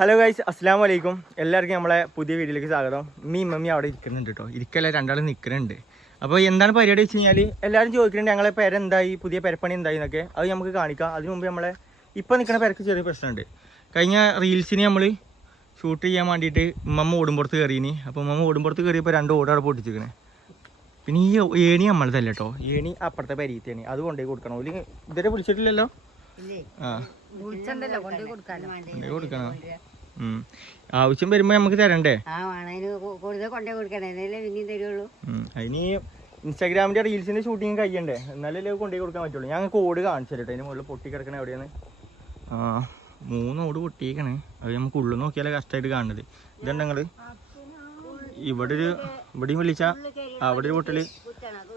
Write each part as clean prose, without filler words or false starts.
Hello guys, അസ്സലാമു അലൈക്കും. എല്ലാവർക്കും നമ്മളെ പുതിയ വീഡിയോയിലേക്ക് സ്വാഗതം. മമ്മി അവിടെ ഇരിക്കുന്നുണ്ട് കേട്ടോ. ഇരിക്കല്ല, രണ്ടാളും നിൽക്കുന്നുണ്ട്. അപ്പോൾ എന്താണ് പരിപാടി വെച്ച് കഴിഞ്ഞാൽ എല്ലാവരും ചോദിക്കുന്നുണ്ട് ഞങ്ങളെ പെരെന്തായി, പുതിയ പെരപ്പണി എന്തായി എന്നൊക്കെ. അത് നമുക്ക് കാണിക്കാം. അതിന് മുമ്പ് നമ്മളെ ഇപ്പം നിൽക്കുന്ന പെരക്ക് ചെറിയ പ്രശ്നമുണ്ട്. കഴിഞ്ഞ റീൽസിന് നമ്മൾ ഷൂട്ട് ചെയ്യാൻ വേണ്ടിയിട്ട് ഉമ്മ ഓടുമ്പുറത്ത് കയറിയിനി. അപ്പോൾ ഉമ്മ ഓടുമ്പുറത്ത് കയറിയപ്പോൾ 2 ഓടവിടെ പൊട്ടിച്ചിരിക്കണേ. പിന്നെ ഈ ഏണി നമ്മളതല്ല കേട്ടോ, ഏണി അപ്പുറത്തെ പരിയത്തേണി, അത് കൊണ്ടുപോയി കൊടുക്കണം. ഒരു ഇതുവരെ വിളിച്ചിട്ടില്ലല്ലോ. കൊടുക്കണം. ആവശ്യം വരുമ്പോ നമുക്ക് തരണ്ടേ? അതിന് ഇൻസ്റ്റാഗ്രാമിന്റെ റീൽസിന്റെ ഷൂട്ടിങ് കഴിയണ്ടേ, എന്നാലല്ലേ കൊണ്ടുപോയി കൊടുക്കാൻ പറ്റുള്ളൂ. ഞങ്ങൾക്ക് ഓട് കാണിച്ചു തരട്ടെ. അതിന് മുകളിൽ പൊട്ടിക്കിടക്കണ എവിടെയാണ്? 3 ഓട് പൊട്ടിക്കണേ. അത് നമുക്ക് ഉള്ളു നോക്കിയാലേ കഷ്ടമായിട്ട് കാണുന്നത്. ഇതുണ്ട് നിങ്ങള് ഇവിടെയും വിളിച്ച അവിടെ ഒരു പൊട്ടല്,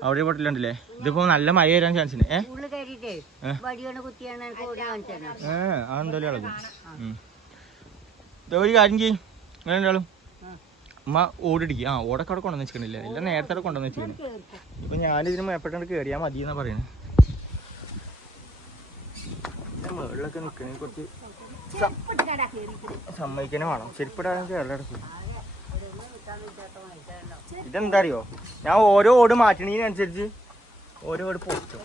അവിടെ ഒരു പൊട്ടലുണ്ടല്ലേ. ഇതിപ്പോ നല്ല മഴ വരാൻ ചാൻസ് ഉണ്ട്. അതെന്തായാലും ഇളകും. ഒരു കാര്യം ചെയ്യും, അങ്ങനെ ഉണ്ടാളും ഉമ്മ ഓടിടിക്കുക. ഓടൊക്കെ അവിടെ കൊണ്ടുവന്ന് വെച്ചിട്ടില്ല, എല്ലാം നേരത്തെ അവിടെ കൊണ്ടുവന്ന് വെച്ചിരിക്കണം. ഇപ്പൊ ഞാനിതിന് മേപ്പെട്ടാണ്ട് കയറിയാൽ മതി എന്നാ പറയുന്നത്. മുകളിലൊക്കെ നിൽക്കണേ കുറച്ച് സമ്മതിക്കണേ വേണം. ചെരുപ്പിടാൻ കേരളടക്കും. ഇതെന്താ അറിയോ, ഞാൻ ഓരോ ഓട് മാറ്റണതിനനുസരിച്ച് ഓരോ ഓട് പൊട്ടും.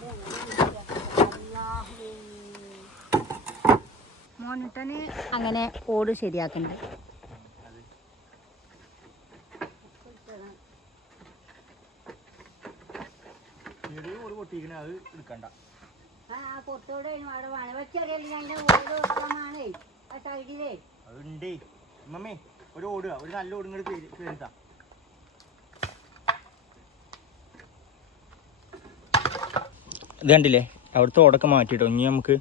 മോനിട്ടന് അങ്ങനെ ഓട് ശരിയാക്കുന്നുണ്ട്. ഓട് പൊട്ടിക്കണേ, അത് എടുക്കണ്ട. അതുണ്ടേ മമ്മേ, ഒരു ഓടുക, ഒരു നല്ല ഓടും കൂടി കയറിത്താ. ഇത് കണ്ടില്ലേ, അവിടുത്തെ ഓടൊക്കെ മാറ്റിയിട്ടോ. ഇനി നമുക്ക്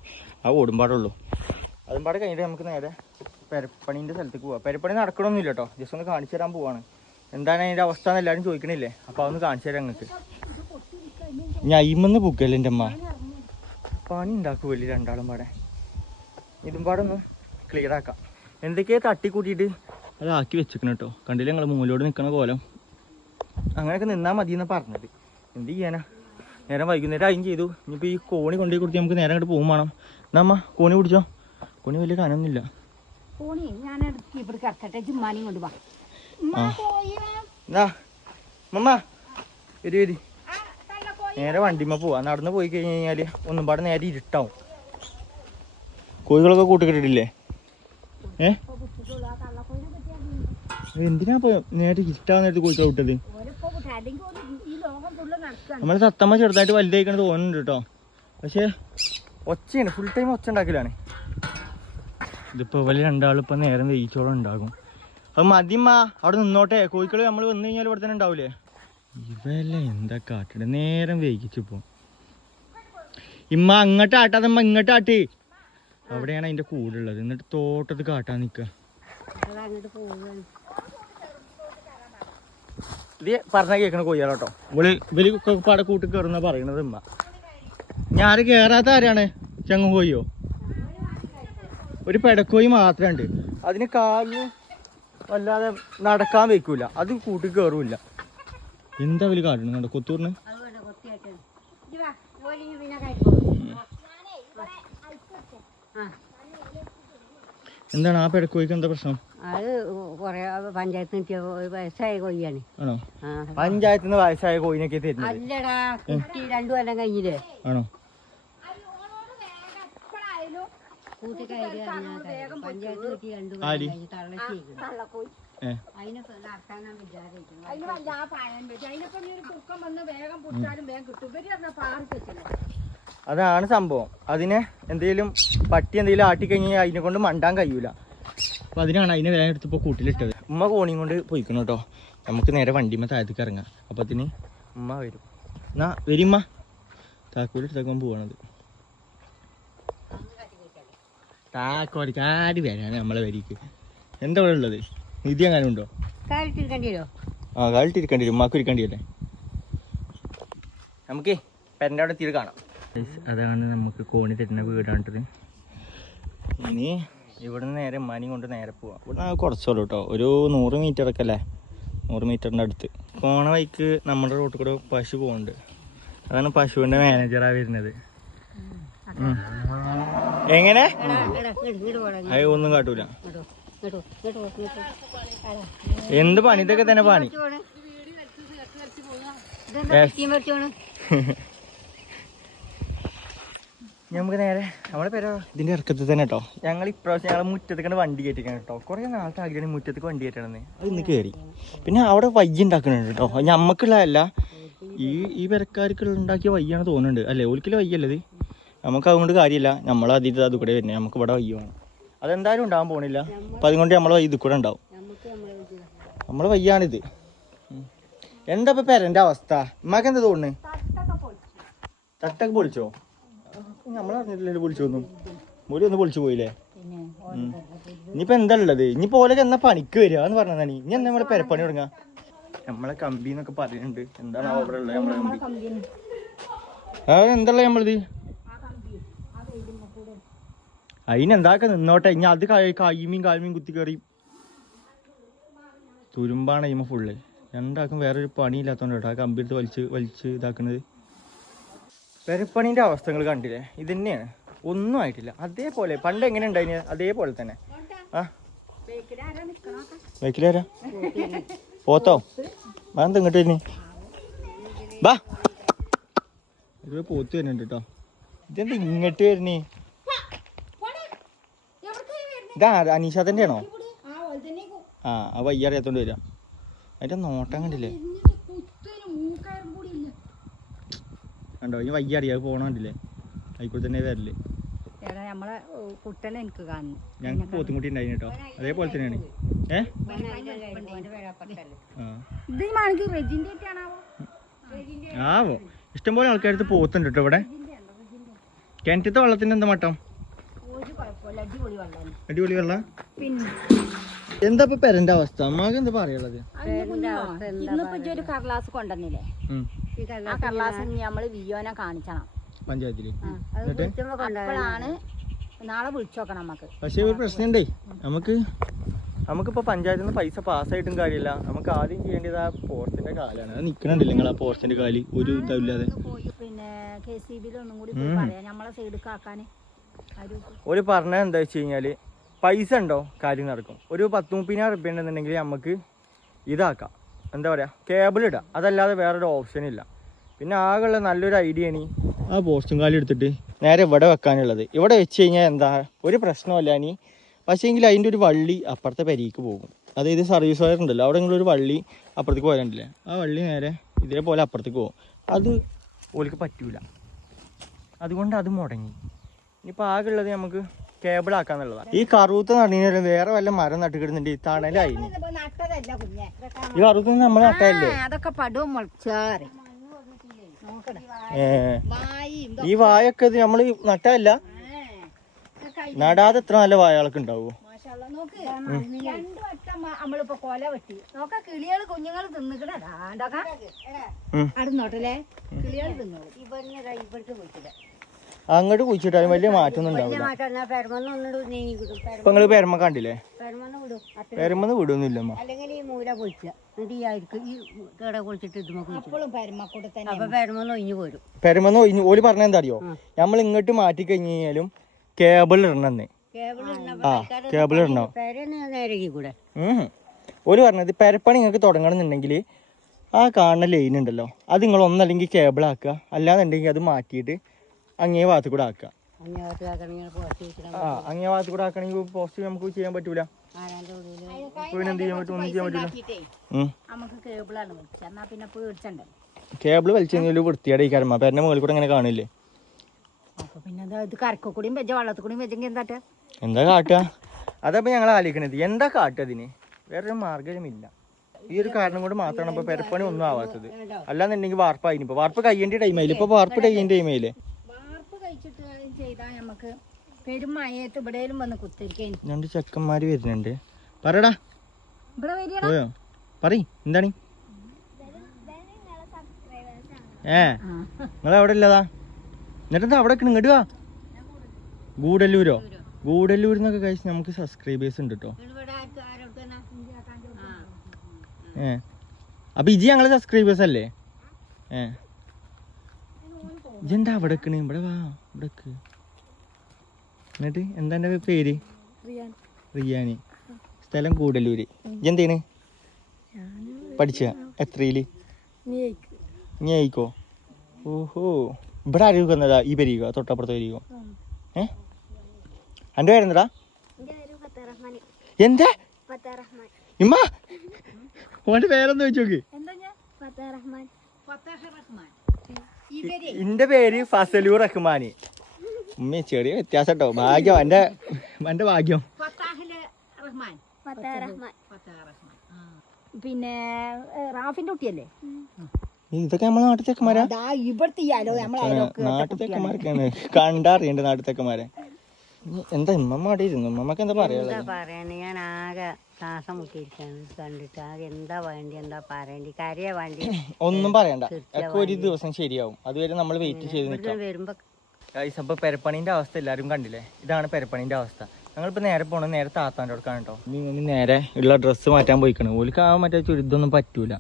ആ ഓടുമ്പാടുള്ളൂ. അതും പാടെ കഴിഞ്ഞിട്ട് നമുക്ക് നേരെ പെരപ്പണീൻ്റെ സ്ഥലത്തേക്ക് പോവാം. പെരപ്പണി നടക്കണമൊന്നുമില്ല കേട്ടോ, ജസ്റ്റ് ഒന്ന് കാണിച്ചു തരാൻ പോവാണ്. എന്താണ് അതിൻ്റെ അവസ്ഥ എന്ന് എല്ലാവരും ചോദിക്കണില്ലേ, അപ്പോൾ അതൊന്ന് കാണിച്ചു തരാം നിങ്ങൾക്ക്. ഞാൻ അയിമെന്ന് പൂക്കല്ലേ എൻ്റെ അമ്മ, പണി ഉണ്ടാക്കുമല്ലേ രണ്ടാളും പാടെ. ഇതും പാടെ ഒന്ന് ക്ലിയർ ആക്കാം. എന്തൊക്കെയാണ് തട്ടിക്കൂട്ടിയിട്ട് അതാക്കി വെച്ചിരിക്കണം കേട്ടോ. കണ്ടില്ലേ നിങ്ങൾ മൂലോട് നിൽക്കണ കോലം. അങ്ങനെയൊക്കെ നിന്നാൽ മതി എന്നാണ് പറഞ്ഞത്. എന്ത് ചെയ്യാനാ, നേരം വൈകുന്നേരം ആയും ചെയ്തു. ഇനിയിപ്പോൾ ഈ കോണി കൊണ്ടുപോയി കൊടുത്ത് നമുക്ക് നേരം അങ്ങോട്ട് പോകും വേണം. എന്നാ അമ്മ കോണി പിടിച്ചോ. കോണി വലിയ കനമൊന്നുമില്ല. എന്നാ മമ്മ വരി നേരെ വണ്ടിമ്മ പോവാ. നടന്ന് പോയി കഴിഞ്ഞ് കഴിഞ്ഞാൽ ഒന്നും പാടെ നേരെ ഇരുട്ടാവും. കോഴികളൊക്കെ കൂട്ടിക്കിട്ടിട്ടില്ലേ? എന്തിനാ പോയോ നേരെ ഇരുട്ടാവുന്ന നേരത്ത് കോഴിക്കളെ വിട്ടത്? നമ്മളെ തത്തമ്മ ചെറുതായിട്ട് വലുതായിക്കണത് തോന്നുന്നുണ്ട് കേട്ടോ. പക്ഷേ ഒച്ചയാണ്, ഫുൾ ടൈം ഒച്ച ഉണ്ടാക്കലാണ്. ഇതിപ്പോൾ വലിയ രണ്ടാളിപ്പോൾ നേരം വെയിച്ചോളം ഉണ്ടാകും. അത് മതിമ്മ, അവിടെ നിന്നോട്ടെ. കോഴിക്കൾ നമ്മൾ വന്നു കഴിഞ്ഞാൽ ഇവിടെ തന്നെ ഉണ്ടാവില്ലേ? ഇവല്ലേ എന്താ കാട്ടണേ, നേരം വൈകിച്ചിപ്പോ. ഇമ്മ അങ്ങോട്ട് ആട്ടാതമ്മ, ഇങ്ങോട്ട് ആട്ടി. അവിടെയാണ് അതിന്റെ കൂടുള്ളത്. എന്നിട്ട് തോട്ടത്ത് കാട്ടാൻ നിക്ക. ഇത് പറഞ്ഞ കേൾക്കണ കോഴിയാളോട്ടോ. ഇവര് പാടെ കൂട്ടി കയറുന്ന പറയണത് ഉമ്മ. ഞാൻ കേറാത്ത ആരാണ്? ചങ്ങ കോഴിയോ? ഒരു പെടക്കോഴി മാത്രമേ ഉണ്ട്. അതിന് കാലിന് വല്ലാതെ നടക്കാൻ വെക്കൂല, അത് കൂട്ടി കയറൂല. എന്താ വലിയ കാട്ടുന്നുണ്ടോ കൊത്തൂറിന്? എന്താണ് ആ പെടക്കോഴിക്ക് എന്താ പ്രശ്നം? അത് പഞ്ചായത്ത് വയസ്സായ കോഴിയാണ്. ആണോ? പഞ്ചായത്തിൽ നിന്ന് വയസ്സായ കോഴിനൊക്കെ തരുന്നത്? അല്ലടാ, കുട്ടി 2 കൊല്ലം കഴിഞ്ഞില്ലേ? ആണോ? അതാണ് സംഭവം. അതിനെ എന്തെങ്കിലും പട്ടി എന്തെങ്കിലും ആട്ടിക്കഴിഞ്ഞാൽ അതിനെ കൊണ്ട് മണ്ടാൻ കഴിയൂല. അപ്പൊ അതിനാണ് അതിനെ വേഗം എടുത്തപ്പോ കൂട്ടിലിട്ടത്. ഉമ്മ കോണിയും കൊണ്ട് പോയിക്കണം കേട്ടോ. നമുക്ക് നേരെ വണ്ടിമ്മ താഴത്തേക്ക് ഇറങ്ങാം. അപ്പൊ അതിന് ഉമ്മ വരും. എന്നാ വരിമ്മ, താക്കോലെടുത്തേക്കാൻ പോവാണത്. താക്കോല് കാടി വരാണ് നമ്മളെ വരിക്ക്. എന്താ ഇവിടെ ഉള്ളത്? നിധി എങ്ങാനും ഉണ്ടോ? ആ, കാലിട്ടിരിക്കേണ്ടി വരും. ഉമ്മാക്ക് ഇരിക്കേണ്ടിയല്ലേ. നമുക്കേ പെരൻ്റെ അവിടെ എത്തിയിട്ട് കാണാം. അതാണ് നമുക്ക് കോണി തരുന്ന വീടാണ്ടത്. ഇനി ഇവിടുന്ന് നേരെ ഉമ്മാനെയും കൊണ്ട് നേരെ പോവാം. ഇവിടെ കുറച്ചോളൂ കേട്ടോ, ഒരു 100 മീറ്ററൊക്കെ അല്ലേ, 100 മീറ്ററിൻ്റെ അടുത്ത്. പോണ വഴിക്ക് നമ്മുടെ റോട്ടിൽ കൂടെ പശു പോകുന്നുണ്ട്. അതാണ് പശുവിൻ്റെ മാനേജറാണ് വരുന്നത്. എങ്ങനെ? ഒന്നും കാട്ടൂല. എന്ത് പണി ഇതൊക്കെ തന്നെ പണി. നമുക്ക് നേരെ നമ്മളെ പേരോ ഇതിന്റെ ഇറക്കത്തിൽ തന്നെ കേട്ടോ. ഞങ്ങൾ ഇപ്രാവശ്യം ഞങ്ങളെ മുറ്റത്തേക്കാണ് വണ്ടി കയറ്റിക്കണം കേട്ടോ. കുറെ നാളത്തെ ആഗ്രഹം മുറ്റത്തേക്ക് വണ്ടി കയറ്റണമെന്ന്. അത് ഇന്ന് കയറി. പിന്നെ അവിടെ വയ്യ ഉണ്ടാക്കുന്നുണ്ട് കേട്ടോ. ഞമ്മക്കുള്ളതല്ല, ഈ പെരക്കാർക്കുള്ള ഉണ്ടാക്കിയ വയ്യാണ് തോന്നുന്നുണ്ട് അല്ലേ? ഒരിക്കലും വയ്യല്ലത്. നമുക്ക് അതുകൊണ്ട് കാര്യമില്ല. നമ്മൾ അതിൽ അത് കൂടെ വരുന്നത് നമുക്ക് ഇവിടെ വയ്യ വേണം. അതെന്തായാലും ഉണ്ടാകാൻ പോണില്ല. അപ്പം അതുകൊണ്ട് നമ്മളെ ഇത് കൂടെ ഉണ്ടാവും. നമ്മൾ വയ്യാണിത്. എന്താ ഇപ്പം പെരൻ്റെ അവസ്ഥ? ഉമ്മാക്ക് എന്താ തോന്നുന്നു? തട്ടൊക്കെ പൊളിച്ചോ? നമ്മളറിഞ്ഞിട്ടില്ലല്ലോ പൊളിച്ചൊന്നും. മൂലി ഒന്ന് പൊളിച്ചു പോയില്ലേ? ഇനിയിപ്പോൾ എന്താ ഉള്ളത്? ഇനിയിപ്പോൾ ഓലൊക്കെ എന്നാ പണിക്ക് വരിക എന്ന് പറഞ്ഞതാണ്. ഇനി എന്നാ നമ്മളെ പെരപ്പണി തുടങ്ങാം. നമ്മളെ കമ്പി എന്നൊക്കെ പറയുന്നുണ്ട്. എന്താണ് അവിടെ ഉള്ളത് നമ്മളെ കമ്പി? അതെന്തല്ല നമ്മളിത് അതിനെന്താക്ക നിന്നോട്ടെ. ഇനി അത് കൈമീൻ കാൽമീൻ കുത്തി കയറി തുരുമ്പാണ് അയിമ ഫുള്ള്. രണ്ടാക്കും വേറൊരു പണിയില്ലാത്തതുകൊണ്ട് കേട്ടോ ആ കമ്പി എടുത്ത് വലിച്ച് ഇതാക്കുന്നത്. പെരപ്പണീൻ്റെ അവസ്ഥകൾ കണ്ടില്ലേ? ഇത് തന്നെയാണ്. ഒന്നും ആയിട്ടില്ല. അതേപോലെ പണ്ട് എങ്ങനെ ഉണ്ടായിന് അതേപോലെ തന്നെ. ആ ബൈക്കിലാരാ? പോത്തോ? അതെന്താ ഇങ്ങോട്ട് വരുന്നേ? ബാ, ഇത് പോത്ത് വരുന്നുണ്ട് കേട്ടോ. ഇതെന്താ ഇങ്ങോട്ട് വരുന്നേ? ഇതാ അനീഷാത്തൻ്റെ ആണോ? ആ വയ്യ അറിയാത്തോണ്ട് വരാം. അതിൻ്റെ നോട്ടം കണ്ടില്ലേ? കണ്ടോ ഈ വയ്യ അറിയാ പോണ കണ്ടില്ലേ? ആയിക്കോട്ടെ തന്നെ വരല്. ഞങ്ങൾക്ക് പോത്തുംകുട്ടി ഉണ്ടായിന് കേട്ടോ. അതേപോലെ തന്നെയാണ്. ആവോ ഇഷ്ടംപോലെ ആൾക്കാരടുത്ത് പോത്തുണ്ട് കേട്ടോ ഇവിടെ. കിണറ്റത്തെ വെള്ളത്തിന്റെ എന്താ മട്ടം? അടിപൊളി വെള്ളം. എന്താ ഇപ്പൊ പെരന്റെ അവസ്ഥ? അമ്മക്ക് എന്താ പറയാനുള്ളത്? ഇന്നിപ്പോ ഒരു കടലാസ് കൊണ്ടുവന്നില്ലേ? ആ കടലാസ് നമ്മള് വിയോനെ കാണിക്കണം പഞ്ചായത്തില്. അപ്പോഴാണ് നാളെ വിളിച്ചു നോക്കണം നമുക്ക്. പക്ഷെ ഒരു പ്രശ്നമുണ്ടേ, നമുക്കിപ്പോ പഞ്ചായത്തിൽ നിന്ന് പൈസ പാസ്സായിട്ടും കാര്യമില്ല. നമുക്ക് ആദ്യം ചെയ്യേണ്ടത് ആ പോസ്റ്റിന്റെ കാലാണ്. അത് നിക്കണുണ്ടല്ലോ നിങ്ങൾ ആ പോസ്റ്റിന്റെ കാല് ഒരു ഇതാവില്ലാതെ. പിന്നെ KCB ഒന്നും കൂടി പറയാം നമ്മളെ സൈഡിൽ ആക്കാൻ. ഒരു പറഞ്ഞത് എന്താ വെച്ച് കഴിഞ്ഞാല് പൈസ ഉണ്ടോ കാര്യം നടക്കും. ഒരു 10-30 റുപ്യ ഉണ്ടെന്നുണ്ടെങ്കിൽ നമുക്ക് ഇതാക്കാം. എന്താ പറയുക, കേബിൾ ഇടാം. അതല്ലാതെ വേറൊരു ഓപ്ഷൻ ഇല്ല. പിന്നെ ആകെയുള്ള നല്ലൊരു ഐഡിയ ആണ് ആ പോസ്റ്റും കാലം എടുത്തിട്ട് നേരെ ഇവിടെ വെക്കാനുള്ളത്. ഇവിടെ വെച്ച് കഴിഞ്ഞാൽ എന്താ ഒരു പ്രശ്നമല്ല ഇനി. പക്ഷേങ്കിൽ അതിൻ്റെ ഒരു വള്ളി അപ്പുറത്തെ പെരീക്ക് പോകും. അതായത് സർവീസ് വയർ ഉണ്ടല്ലോ, അവിടെ നിങ്ങളൊരു വള്ളി അപ്പുറത്തേക്ക് പോയാലുണ്ടല്ലേ, ആ വള്ളി നേരെ ഇതേപോലെ അപ്പുറത്തേക്ക് പോകും. അത് ഓൾക്ക് പറ്റൂല. അതുകൊണ്ട് അത് മുടങ്ങി. ഇനിയിപ്പോൾ ആകെയുള്ളത് നമുക്ക് കേബിൾ ആക്കാന്നുള്ളതാണ്. ഈ കറുത്ത് നടുന്നേരം വേറെ വല്ല മരം നട്ടുകിടുന്നുണ്ട്. ഈ തണലായി. ഈ കറുത്ത് നമ്മൾ നട്ടല്ലേ? അതൊക്കെ പടവും മുളച്ചാറ്. ഈ വായൊക്കെ ഇത് നമ്മള് നട്ടല്ല. നടാതെ എത്ര നല്ല വായകളൊക്കെ ഉണ്ടാവുമോ? നമ്മളിപ്പോ കൊല വെട്ടി നോക്ക. കിളികള് കുഞ്ഞുങ്ങള് തിന്നിക്കണേ അടുന്നോട്ടല്ലേ? കിളികള് തിന്നോളൂ. ഇവിടുത്തെ പോയിട്ടില്ല. അങ്ങോട്ട് കുഴിച്ചിട്ടാലും വലിയ മാറ്റൊന്നും ഉണ്ടാവില്ല. ഇപ്പൊ നിങ്ങള് പെരമ കണ്ടില്ലേ? പെരമന്ന് വിടൊന്നുമില്ല. അല്ലെങ്കിൽ ഈ മൂല പൊളിച്ച പെരമന്ന് ഒഴിഞ്ഞു. ഓല് പറഞ്ഞ എന്താ അറിയോ? നമ്മൾ ഇങ്ങോട്ട് മാറ്റി കഴിഞ്ഞ് കഴിഞ്ഞാലും കേബിൾ ഇടണമെന്ന്. കേബിൾ ഇടണോ? ഓല് പറഞ്ഞത് പെരപ്പണി നിങ്ങൾക്ക് തുടങ്ങണമെന്നുണ്ടെങ്കിൽ ആ കാണുന്ന ലൈൻ ഉണ്ടല്ലോ അത് നിങ്ങൾ ഒന്നല്ലെങ്കിൽ കേബിൾ ആക്കുക, അല്ലാന്നുണ്ടെങ്കിൽ അത് മാറ്റിയിട്ട് അങ്ങേ ഭാഗത്ത് കൂടെ ആക്കുക. അങ്ങേ ഭാഗത്ത് കൂടെ ആക്കണമെങ്കിൽ പോസ്റ്റ് നമുക്ക് ചെയ്യാൻ പറ്റൂല. പിന്നെ എന്ത് ചെയ്യാൻ പറ്റും? ഒന്നും ചെയ്യാൻ പറ്റൂല. കേബിൾ വലിച്ചു കഴിഞ്ഞാൽ വൃത്തിയുടെ ഈ കരമ പേരന്റെ മുകളിൽ കൂടെ ഇങ്ങനെ കാണില്ലേ? എന്താ കാട്ടുക? അതപ്പോ ഞങ്ങൾ ആലോചിക്കണത് എന്താ കാട്ടുക? അതിന് വേറൊരു മാർഗ്ഗമില്ല. ഈ ഒരു കാരണം കൊണ്ട് മാത്രമാണ് ഇപ്പൊ പെരപ്പണി ഒന്നും ആവാത്തത്. അല്ലാന്നുണ്ടെങ്കിൽ വാർപ്പായി. ഇപ്പൊ വാർപ്പ് കഴിയേണ്ട ടൈമായില്ലേ? ഇപ്പൊ വാർപ്പ് കഴിയേണ്ട ടൈമായില്ലേ? രണ്ട് ചെക്കന്മാര് വരുന്നുണ്ട്. പറയടാ, പോയോ? പറയ് എന്താണ്? നിങ്ങൾ എവിടെ ഇല്ലതാ? എന്നിട്ടെന്താ അവിടെ ഇങ്ങോട്ട് വാ. ഗൂഡല്ലൂരോ? ഗൂഡല്ലൂരിന്നൊക്കെ കഴിച്ച് നമുക്ക് സബ്സ്ക്രൈബേഴ്സ് ഉണ്ട് കേട്ടോ. അപ്പൊ ഇജി ഞങ്ങളെ സബ്സ്ക്രൈബേഴ്സ് അല്ലേ? ഇജെന്താ അവിടെ നിക്കണേ? ഇവിടെ വാ, ഇവിടെ. എന്നിട്ട് എന്താ എൻ്റെ പേര്? റിയാനി. സ്ഥലം കൂടല്ലൂര്. എന്തേന് പഠിച്ച എത്രയില്? നീ ആയിക്കോ. ഓഹോ, ഇവിടെ ആരും വന്നതാ? ഈ പെരീക്കോ തൊട്ടപ്പുറത്തെ പെരീക്കോ? എൻ്റെ പേരെന്താ? എന്താ ഇമ്മ ഓന്റെ പേരെന്താ ചോദിച്ചോക്ക്. എന്റെ പേര് ഫസലു റഹ്മാന്. ഉമ്മ ചെറിയ വ്യത്യാസം കേട്ടോ. ഭാഗ്യം എന്റെ ഭാഗ്യം. പിന്നെ റാഫിന്റെ കുട്ടിയല്ലേ? ഇതൊക്കെ നമ്മളെ നാട്ടിൽ ചെക്കന്മാരാ. നാട്ടിൽ ചെക്കന്മാരൊക്കെയാണ് കണ്ടറിയണ്ട് നാട്ടിൽ ചെക്കന്മാരെ. എന്താ ഇമ്മമ്മ അവിടെ ഇരുന്നു? ഇമ്മമ്മക്ക് എന്താ പറയാ? ഞാൻ ആകെ ശ്വാസം മുട്ടിയിരിക്കാണ് കണ്ടിട്ട്. ആകെ എന്താ വേണ്ടി എന്താ പറയണ്ടി കരയാ വേണ്ടി ഒന്നും പറയണ്ട. ഒക്കെ ഒരു ദിവസം ശരിയാവും. അതുവരെ നമ്മൾ വെയിറ്റ് ചെയ്ത് നിൽക്കാം. വരുമ്പോ അപ്പൊ പെരപ്പണീന്റെ അവസ്ഥ എല്ലാരും കണ്ടില്ലേ? ഇതാണ് പെരപ്പണീന്റെ അവസ്ഥ. ഞങ്ങളിപ്പോ നേരെ പോണത് നേരെ താത്താൻ്റെ അടുക്കാണ് കേട്ടോ. മമ്മി നേരെ ഉള്ള ഡ്രസ്സ് മാറ്റാൻ പോയിക്കണം. ഓലിക്ക് ആ മറ്റേ ചുരിദൊന്നും പറ്റൂല.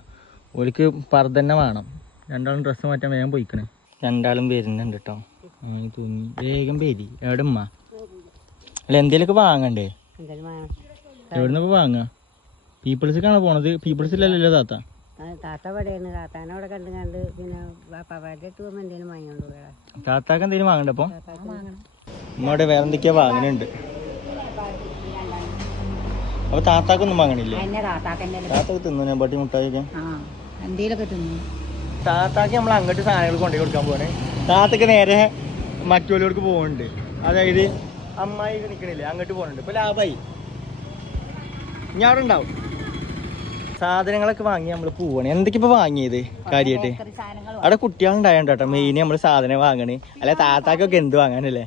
ഓലിക്ക് പർദ്ദന്നെ വേണം. രണ്ടാളും ഡ്രസ്സ് മാറ്റാൻ വേഗം പോയിക്കണേ. രണ്ടാളും വരുന്നുണ്ട് കേട്ടോ. തോന്നി വേഗം പേരി. എവിടെ ഉമ്മ? അല്ല എന്തേലൊക്കെ വാങ്ങണ്ടേ? എവിടുന്നൊക്കെ വാങ്ങാ? പീപ്പിൾസിക്കാണ് പോണത്. പീപ്പിൾസിലല്ലോ താത്ത. താത്ത എവിടെയാണ്? താത്താനെ അവിടെ കണ്ട് പിന്നെ എന്തേലും വാങ്ങിയോണ്ടോ? താത്താക്ക് എന്തേലും വാങ്ങണ്ട. അപ്പൊ നമ്മടെ വേറെ എന്തൊക്കെയാ വാങ്ങണുണ്ട്. അപ്പൊ താത്താക്കൊന്നും വാങ്ങണില്ലേ? താത്താക്ക് തിന്നു ഞാൻ ബട്ടി മുട്ടായിക്കെ എന്തേലൊക്കെ തിന്നു. താത്താക്ക് നമ്മൾ അങ്ങോട്ട് സാധനങ്ങൾ കൊണ്ടുപോയി കൊടുക്കാൻ പോണേ. താത്തക്ക് നേരെ മറ്റോലോർക്ക് പോകുന്നുണ്ട്. അതായത് അമ്മായി നിൽക്കണില്ലേ അങ്ങോട്ട് പോകുന്നുണ്ട്. ഇപ്പൊ ലാഭായി. ഞാൻ അവിടെ ഉണ്ടാവും. സാധനങ്ങളൊക്കെ വാങ്ങി നമ്മൾ പോവാണ്. എന്തൊക്കെ ഇപ്പൊ വാങ്ങിയത് കാര്യമായിട്ട്? അവിടെ കുട്ടികളുണ്ടായോണ്ട് കേട്ടോ മെയിൻ നമ്മൾ സാധനം വാങ്ങണ്. അല്ലെ താത്താക്കൊക്കെ എന്ത് വാങ്ങാനല്ലേ?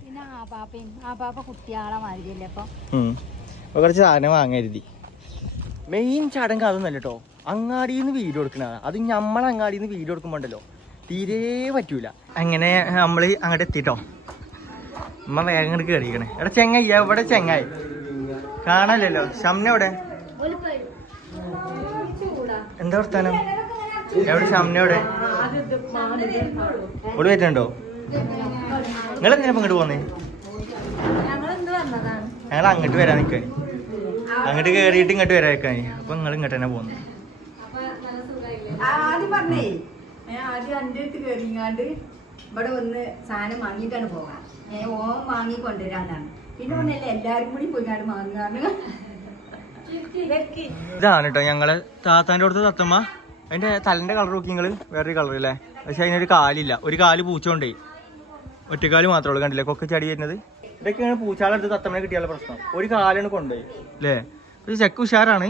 കുറച്ച് സാധനം വാങ്ങരുതി. മെയിൻ ചടങ്ങ് അതൊന്നല്ല കേട്ടോ. അങ്ങാടിന്ന് വീഡിയോ കൊടുക്കണതാണ്. അത് നമ്മളെ അങ്ങാടിന്ന് വീഡിയോ കൊടുക്കുമ്പോണ്ടല്ലോ തീരെ പറ്റൂല. അങ്ങനെ നമ്മള് അങ്ങോട്ട് എത്തിട്ടോ. അമ്മ വേഗം ഇങ്ങോട്ട് കയറിയിരിക്കണേ. എടാ ചെങ്ങായി എവിടെ? ചെങ്ങായി കാണാനല്ലോ. ഷംന എവിടെ? എന്താ വർത്താനം? എവിടെ ഷംന? എവിടെ? ഓട് വരുന്നുണ്ടോ? നിങ്ങൾ എന്തിനാ ഇങ്ങോട്ട് പോന്നേ? ഞങ്ങൾ അങ്ങോട്ട് വരാൻ നിൽക്കാൻ. അങ്ങോട്ട് കയറിയിട്ട് ഇങ്ങോട്ട് വരാൻ നിൽക്കാൻ. അപ്പൊ നിങ്ങൾ ഇങ്ങോട്ട് തന്നെ പോന്നു. ആദ്യം എൻ്റെ അടുത്ത് കയറിങ്ങാണ്ട് ഇവിടെ ഒന്ന് സാധനം വാങ്ങിയിട്ടാണ് പോകാൻ. ഓൻ വാങ്ങിക്കൊണ്ടുവരാന്നാണ്. പിന്നെ ഒന്നല്ല എല്ലാരും കൂടി പോയിക്കാണ്ട് വാങ്ങാണ്. ഇതാണ് കേട്ടോ ഞങ്ങള് താത്താൻ്റെ അടുത്ത് തത്തമ്മ. അതിന്റെ തലന്റെ കളർ നോക്കി നിങ്ങള്. വേറൊരു കളർ അല്ലേ? പക്ഷെ അതിനൊരു കാലില്ല. ഒരു കാല് പൂച്ചോണ്ടേ. ഒറ്റക്കാല് മാത്രമേ ഉള്ളൂ. കണ്ടില്ലേ കൊക്കെ ചടി വരുന്നത്? ഇതൊക്കെയാണ് പൂച്ചാളെടുത്ത് തത്തമ്മനെ കിട്ടിയാലുള്ള പ്രശ്നം. ഒരു കാലാണ് കൊണ്ടുപോയി അല്ലേ? പക്ഷെ ചെക്ക് ഉഷാറാണ്.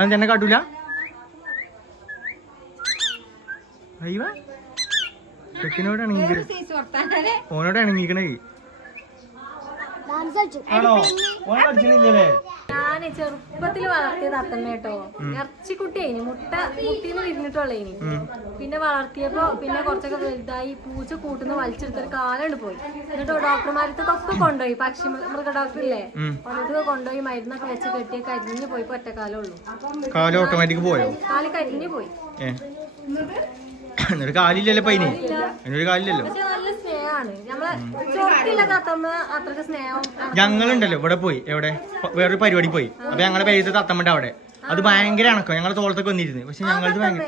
അതെന്നെ കാട്ടൂല. അയ്യ ചെക്കിനോട് ഇണങ്ങിക്കണേ. ഓനോട് ഇണങ്ങിക്കണേ. ആണോ? ഓൻ കളിച്ചില്ലേ? ഞാന് ചെറുപ്പത്തിൽ വളർത്തിയത് അത്തമ്മ കേട്ടോ. ഇറച്ചിക്കുട്ടിയേനി മുട്ടീന്ന് വിരിഞ്ഞിട്ടുള്ളേനി. പിന്നെ വളർത്തിയപ്പോ പിന്നെ കുറച്ചൊക്കെ വലുതായി പൂച്ച കൂട്ടുന്ന വലിച്ചെടുത്തൊരു കാലുണ്ട് പോയി. എന്നിട്ട് ഡോക്ടർമാരത്തൊക്കെ കൊണ്ടുപോയി. പക്ഷി മൃഗ ഡോക്ടർ ഇല്ലേ? അതൊക്കെ കൊണ്ടുപോയി മരുന്നൊക്കെ വെച്ച് കെട്ടി കരിഞ്ഞു പോയി. ഒറ്റക്കാലേ ഉള്ളൂ. കാല് ഓട്ടോമാറ്റിക് പോയോ? കാല് കരിഞ്ഞു പോയി. എന്നൊരു കാലില്ലല്ലോ പൈന്. അതിനൊരു കാലില്ലല്ലോ. പക്ഷെ നല്ല സ്നേഹമാണ്. നമ്മളെ ചോട്ടില്ലാത്ത തത്തമ്മ അത്രക്ക് സ്നേഹം. ഞങ്ങളുണ്ടല്ലോ ഇവിടെ പോയി. എവിടെ? വേറൊരു പരിപാടി പോയി. അപ്പൊ ഞങ്ങളെ പേര് തത്തമ്മന്റെ അവിടെ. അത് ഭയങ്കര അണക്കം. ഞങ്ങളെ തോളത്തൊക്കെ വന്നിരുന്നു. പക്ഷെ ഞങ്ങളത് ഭയങ്കര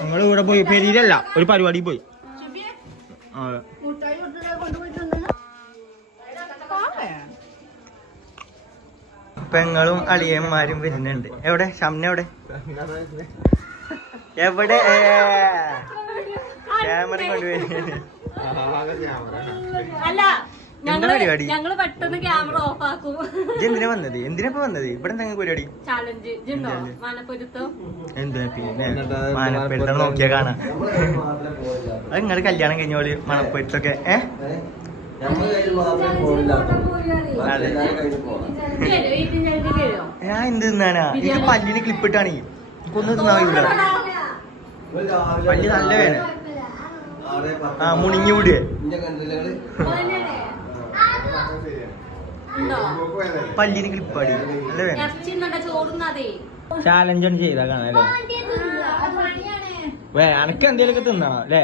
ഞങ്ങൾ ഇവിടെ പോയി. പെരിയിലല്ല, ഒരു പരിപാടി പോയി. പെങ്ങളും അളിയന്മാരും വരുന്നുണ്ട്. എവിടെ? ഷംന എവിടെ? എവിടെ? ക്യാമറ കൊണ്ടുപോയി. എന്താ പരിപാടി? ഞങ്ങള് പെട്ടെന്ന് ക്യാമറ ഓഫ് ആക്കും. എന്തിനാ വന്നത്? എന്തിനാ വന്നത്? ഇവിടെ എന്തെങ്കിലും പരിപാടി? ചാലഞ്ച് മനപ്പൊരുത്തം. എന്താ പിന്നെ മനപ്പൊരുത്തം നോക്കിയാ കാണാം. അത് നിങ്ങള് കല്യാണം കഴിഞ്ഞോളി മണപ്പൊരുത്തൊക്കെ. ഞാൻ എന്ത് തിന്നാനാ? എനിക്ക് പല്ലിന് ക്ലിപ്പിട്ടാണ്. എനിക്കൊന്നും തിന്നാൻ കഴിയൂല. പല്ല് നല്ല വേന. മുണിഞ്ഞു വിടുക. പല്ലിന് ക്ലിപ്പാടി നല്ല വേന. ചാലഞ്ച് ഒന്ന് ചെയ്താ കാണാല്ലേ? എനക്ക് എന്തേലൊക്കെ തിന്നണം അല്ലേ?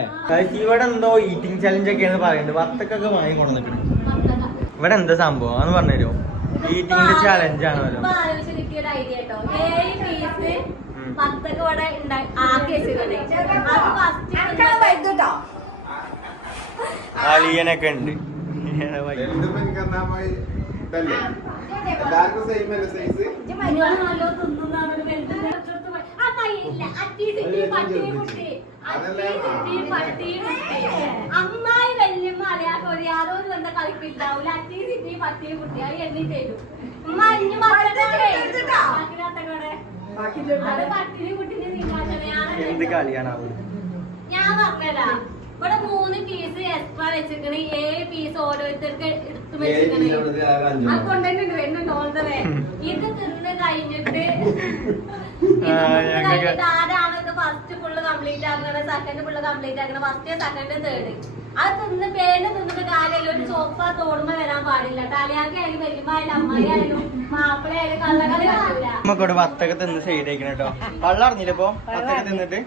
ഇവിടെ എന്തോ ഈറ്റിംഗ് ചലഞ്ച് ഒക്കെയാണ് പറയുന്നത്. വത്തക്കൊക്കെ വാങ്ങി കൊണ്ടുവന്നിട്ടുണ്ട്. ഇവിടെ എന്താ സംഭവം എന്ന് പറഞ്ഞുതരുമോ? ഈറ്റിംഗിന്റെ ചലഞ്ച് ആണോ? അളിയനൊക്കെ ഉണ്ട്. അമ്മായി വല്യമ്മ അറിയാത്ത ഒരു യാതൊരു ബന്ധം കളിപ്പിണ്ടാവൂല. അറ്റീ സിറ്റി പട്ടിയെ കുട്ടി അത് എണ്ണി തരും. ഉമ്മ അഞ്ഞു പട്ടിനെ കുട്ടിനെ എന്ത് കളിയാണ്? ഞാൻ പറഞ്ഞതാ. ഇവിടെ 3 പീസ് എക്സ്ട്രാ വെച്ചിക്കണ്. 7 പീസ് ഓരോരുത്തർക്ക് എടുത്ത് വെച്ചിക്കണ്. അത് കൊണ്ടുവന്നിട്ട് വരുന്നുണ്ട് ഓൾദവേ. ഇത് തിന്ന് കഴിഞ്ഞിട്ട് ആരാണ് ഇത് ഫസ്റ്റ് ഫുള്ള് കംപ്ലീറ്റ് ആക്കണത്, സെക്കൻഡ് ഫുള്ള് കംപ്ലീറ്റ് ആക്കണത്, ഫസ്റ്റ് സെക്കൻഡ് തേർഡ്. അത് തിന്ന് പേര് തിന്നിട്ട് കാര്യമില്ല. ഒരു ചോപ്പ തോടുമ്പോ വരാൻ പാടില്ല. തലയാക്കായാലും വലിയമായാലും അമ്മായാലും മാപ്പിളയായാലും കള്ളകളി പറ്റൂല. നമുക്കിവിടെ വത്തൊക്കെ തിന്ന് സൈഡ് ആയിക്കണം കേട്ടോ. വെള്ളം അറിഞ്ഞില്ല ഇപ്പൊ വത്തൊക്കെ തിന്നിട്ട്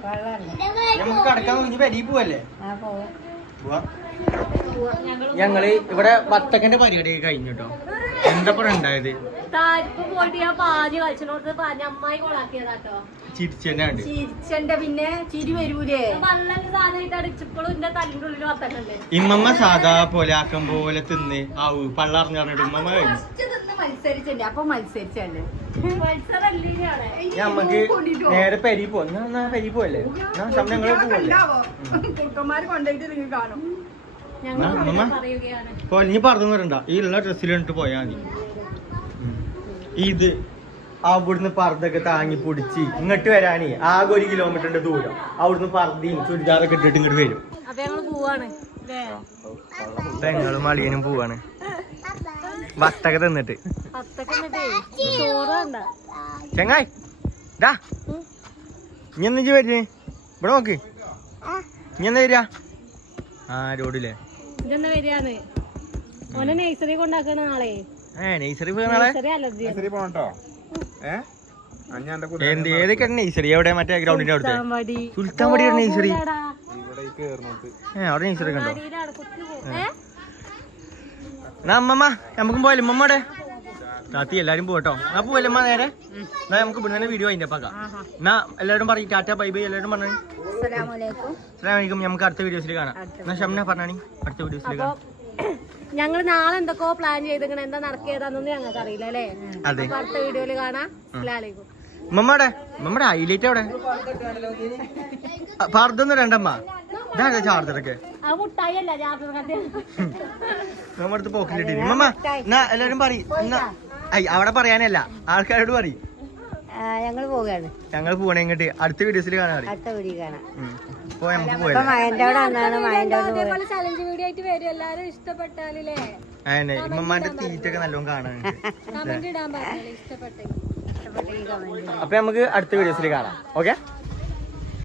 നമുക്ക് കടക്കാൻ കഴിഞ്ഞ് പെരി പോവല്ലേ? ഞങ്ങള് ഇവിടെ വത്തക്കന്റെ പരിപാടി കഴിഞ്ഞു കേട്ടോ. എന്താ ഉണ്ടായത്? താരിപ്പ് പോയിട്ട് ഞാൻ പാഞ്ഞ് കളിച്ചോടത്ത് പാഞ്ഞ അമ്മായി കൊളാക്കിയതാട്ടോ. ചിരിച്ചെന്നെ ചിരിച്ചണ്ട പിന്നെ ചിരി വരൂലേ? വള്ളന്റെ സാധനമായിട്ട് അടിച്ചപ്പോഴും എന്റെ തല്ലിന്റെ ഉള്ളിൽ വത്തക്കുണ്ട്. ഇമ്മമ്മ സാധാ പോലെ ആക്കം പോലെ തിന്ന് ആവൂ പള്ളറിഞ്ഞു പറഞ്ഞിട്ട് ഉമ്മമ്മ കഴിഞ്ഞു. മത്സരിച്ചല്ലേ? അപ്പൊ മത്സരിച്ചല്ലേ? ഞമ്മക്ക് നേരെ പെരി പോ. ഞാൻ പെരി പോവല്ലേ? ഞങ്ങള് പോവല്ലേ? കുട്ടന്മാര് കൊണ്ടുപോയിട്ട് നിങ്ങൾ കാണും. ഇനി പറഞ്ഞു വരണ്ട. ഈ ഉള്ള ഡ്രസ്സിലിട്ട് പോയാ മതി. ഇത് അവിടുന്ന് പർദ്ദൊക്കെ താങ്ങി പൊടിച്ച് ഇങ്ങോട്ട് വരാനേ ആകെ 1 കിലോമീറ്ററിന്റെ ദൂരം. അവിടുന്ന് പർദ്ദയും ചുരിദാറൊക്കെ ഇട്ടിട്ട് ഇങ്ങോട്ട് വരും. പെങ്ങളും അളിയനും പോവാണ് വത്തക്ക തിന്നിട്ട്. ചെങ്ങായി ഡാ ഇനി എന്താ വരുന്നേ? ഇവിടെ നോക്ക്. ഇനി എന്താ വരിക? ആ റോഡിലെ നഴ്സറി കൊണ്ടാക്കണ നാളെ. നഴ്സറി പോയ നാളെ ഏതൊക്കെ നഴ്സറി? എവിടെ? മറ്റേ ഗ്രൗണ്ടിന്റെ അവിടുത്തെ സുൽത്താൻപടി നഴ്സറി. അവിടെ നഴ്സറി കണ്ടോ? എന്നാ അമ്മമ്മ നമുക്കും പോയാലും ഉമ്മമ്മടെ താത്തി എല്ലാരും പോട്ടോ. എന്നാ പോവല്ലമ്മ നേരെ. എന്നാ നമുക്ക് ഇവിടെ തന്നെ വീഡിയോ അതിന്റെ പാക്കാം. എന്നാ എല്ലാവരും പറയും ടാറ്റ ബൈ ബൈ. എല്ലാവരും പറഞ്ഞു അസ്സലാമലൈക്കും. നമുക്ക് അടുത്ത വീഡിയോസിൽ കാണാം. എന്നാ ഷംന പറഞ്ഞാണി അടുത്ത വീഡിയോസിൽ കാണാം. ഞങ്ങൾ നാളെ എന്തൊക്കെയോ പ്ലാൻ ചെയ്തിങ്ങനെ എന്താ നടക്കിയതാന്നൊന്നും ഞങ്ങൾക്ക് അറിയില്ല അല്ലേ? അടുത്ത വീഡിയോയില് കാണാം. അസ്സലാമലൈക്കും. മമ്മടെ ഹൈലൈറ്റ് അവിടെ പർദ്ദൊന്നും രണ്ടമ്മ ഇതാ ചാർജറൊക്കെ നമ്മുടെ അടുത്ത് പോക്കിലിട്ടി. മമ്മ എന്നാ എല്ലാരും പറയും. എന്നാ അവിടെ പറയാനല്ല ആൾക്കാരോട് പറയും. ഞങ്ങൾ പോവുകയാണ്. ഞങ്ങൾ പോകണേ ഇങ്ങോട്ട് അടുത്ത വീഡിയോസിൽ കാണാൻ. അടുത്ത വീഡിയോ കാണാം. ചലഞ്ച് വീഡിയോ ആയിട്ട് വരും. എല്ലാരും ഇഷ്ടപ്പെട്ടാലേ അതന്നെ ഇമ്മമാന്റെ തീറ്റൊക്കെ നല്ലോണം കാണാൻ. കമന്റ് ഇടാൻ പറഞ്ഞു ഇഷ്ടപ്പെട്ടെങ്കിൽ. അപ്പൊ നമുക്ക് അടുത്ത വീഡിയോസിൽ കാണാം. ഓക്കെ.